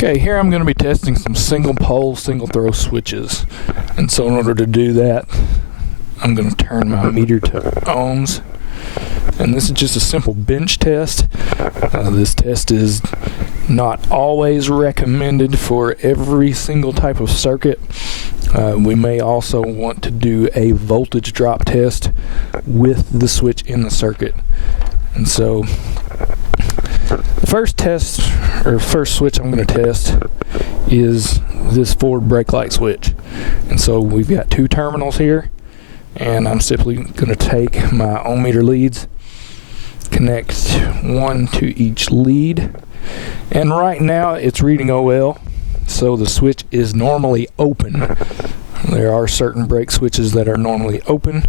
Okay, here I'm going to be testing some single pole, single throw switches. And so in order to do that, I'm going to turn my meter to ohms. And this is just a simple bench test. This test is not always recommended for every single type of circuit. We may also want to do a voltage drop test with the switch in the circuit. And so the first switch I'm going to test is this forward brake light switch. And so we've got two terminals here, and I'm simply going to take my ohm meter leads, connect one to each lead, and right now it's reading OL, so the switch is normally open. There are certain brake switches that are normally open.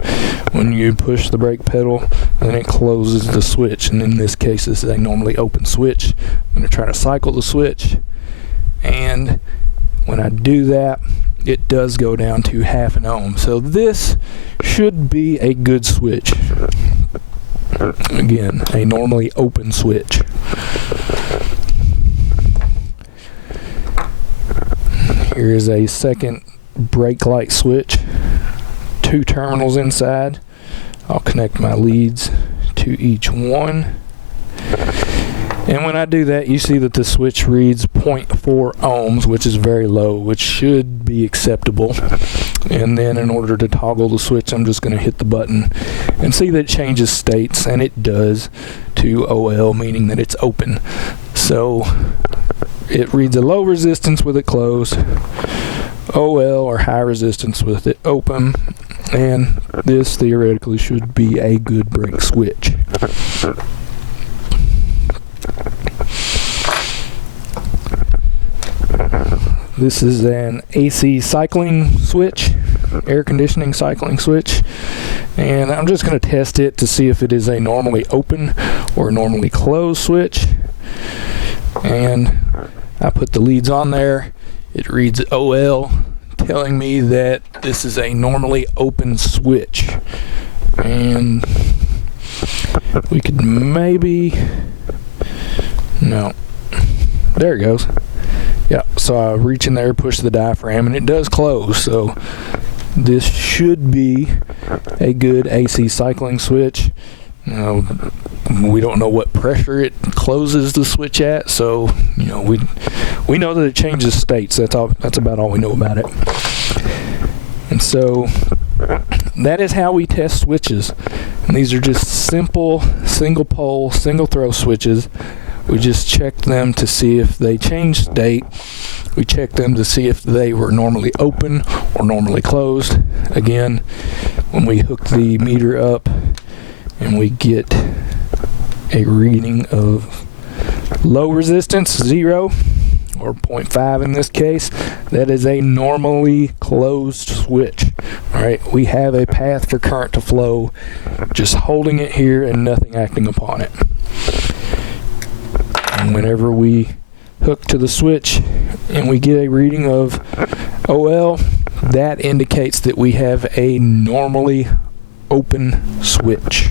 When you push the brake pedal, then it closes the switch, and in this case this is a normally open switch. I'm going to try to cycle the switch, and when I do that, it does go down to 0.5 ohm. So this should be a good switch. Again, a normally open switch. Here is a second brake light switch, two terminals inside. I'll connect my leads to each one, and when I do that, you see that the switch reads 0.4 ohms, which is very low, which should be acceptable. And then in order to toggle the switch, I'm just going to hit the button and see that it changes states, and it does, to OL, meaning that it's open. So it reads a low resistance with it closed, OL or high resistance with it open, and this theoretically should be a good brake switch. This is an AC cycling switch, air conditioning cycling switch, and I'm just going to test it to see if it is a normally open or normally closed switch. And I put the leads on there. It reads OL, telling me that this is a normally open switch. And we could maybe, no, there it goes. Yeah, so I reach in there, push the diaphragm, and it does close. So this should be a good AC cycling switch. Now, we don't know what pressure it closes the switch at, so we know that it changes states. That's about all we know about it. And so that is how we test switches. And these are just simple single pole, single throw switches. We just check them to see if they change state. We check them to see if they were normally open or normally closed. Again, when we hook the meter up and we get a reading of low resistance, 0, or 0.5 in this case, that is a normally closed switch. All right, we have a path for current to flow, just holding it here and nothing acting upon it. And whenever we hook to the switch and we get a reading of OL, that indicates that we have a normally open switch.